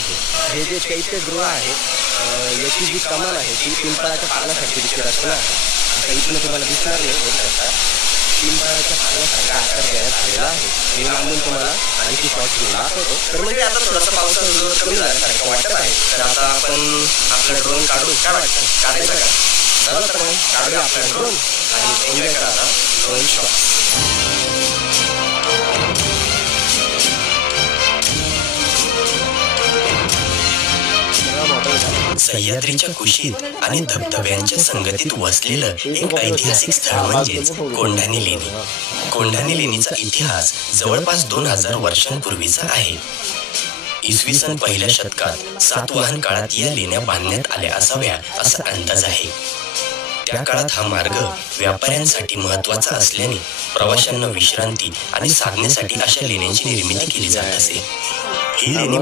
आहे। हे जे चैत्यगृह आहे याची जी कमान आहे ती पिंपळाच्या पानासारखी दिसत असणार आहे। आता इथून तुम्हाला दिसणार नाही, बघू शकता पिंपळाच्या पानासारखा आकार देण्यात आलेला आहे। हे लांबून तुम्हाला आणखी शॉर्ट घेऊन दाखवतो। तर म्हणजे आता थोडासा पावसाचा जोर कमी झाल्यासारखं वाटत आहे। तर आता आपण आपला ड्रोन काढू, काय वाटतं, काढायचा का? चला तर मग काढूया आपला ड्रोन आणि एन्जॉय करा ड्रोन शॉट। सह्याद्रीच्या कुशीत आणि धबधब्यांच्या संगतीत वसलेलं एक ऐतिहासिक स्थळ म्हणजेच कोंढाणे लेणी। कोंढाणे लेणीचा इतिहास जवळपास 2000 वर्षांपूर्वीचा आहे। इसवी सन पहिल्या शतकात सातवाहन काळात या लेण्या बांधण्यात आल्या असाव्या असा अंदाज आहे। त्या काळात हा मार्ग व्यापाऱ्यांसाठी महत्त्वाचा असल्याने प्रवाशांना विश्रांती आणि साधण्यासाठी अशा लेण्यांची निर्मिती केली जात असे। ही लेणी